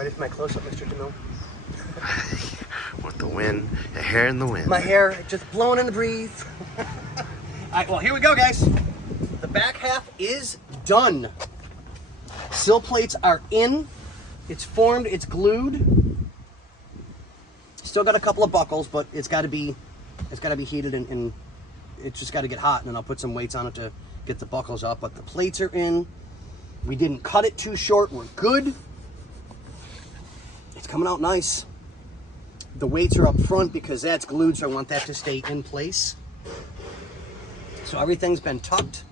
Ready for my close-up, Mr. DeMille? With the wind, your hair in the wind. My hair just blowing in the breeze. All right, well, here we go, guys. The back half is done. Sill plates are in. It's formed, it's glued. Still got a couple of buckles, but it's got to be heated and it's just got to get hot, and then I'll put some weights on it to get the buckles up. But the plates are in. We didn't cut it too short. We're good. It's coming out nice. The weights are up front because that's glued, so I want that to stay in place. So everything's been tucked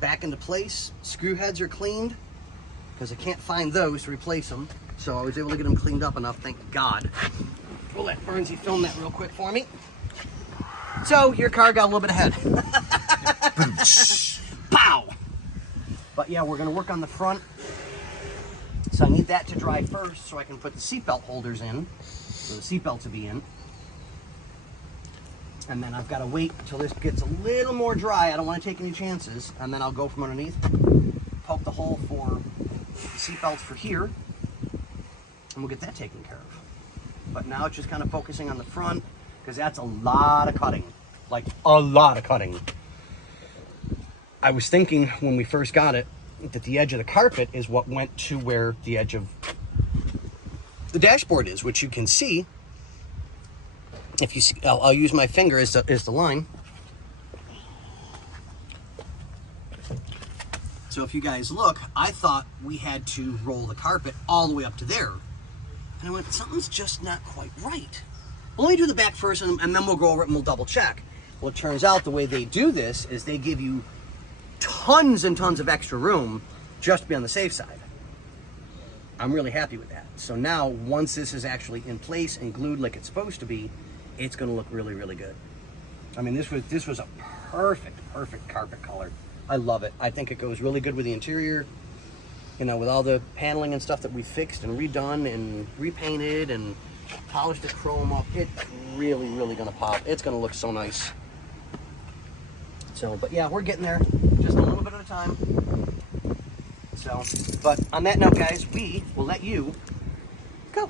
back into place. Screw heads are cleaned because I can't find those to replace them. So I was able to get them cleaned up enough, thank God. We'll let Burnsy film that real quick for me. So your car got a little bit ahead. Pow! But yeah, we're gonna work on the front. So I need that to dry first so I can put the seatbelt holders in, so the seatbelt to be in. And then I've got to wait until this gets a little more dry. I don't want to take any chances. And then I'll go from underneath, poke the hole for the seatbelts for here, and we'll get that taken care of. But now it's just kind of focusing on the front because that's a lot of cutting, like a lot of cutting. I was thinking when we first got it that the edge of the carpet is what went to where the edge of the dashboard is, which you can see. If you see, I'll use my finger as the line. So if you guys look, I thought we had to roll the carpet all the way up to there. And I went, something's just not quite right. Well, let me do the back first, and then we'll go over it and we'll double check. Well, it turns out the way they do this is they give you tons and tons of extra room just to be on the safe side. I'm really happy with that. So now, once this is actually in place and glued like it's supposed to be, it's going to look really, really good. I mean, this was a perfect carpet color. I love it. I think it goes really good with the interior. You know, with all the paneling and stuff that we fixed and redone and repainted and polished the chrome up, it's really, really going to pop. It's going to look so nice. So, but yeah, we're getting there. Just a little bit at a time. So, but on that note, guys, we will let you go.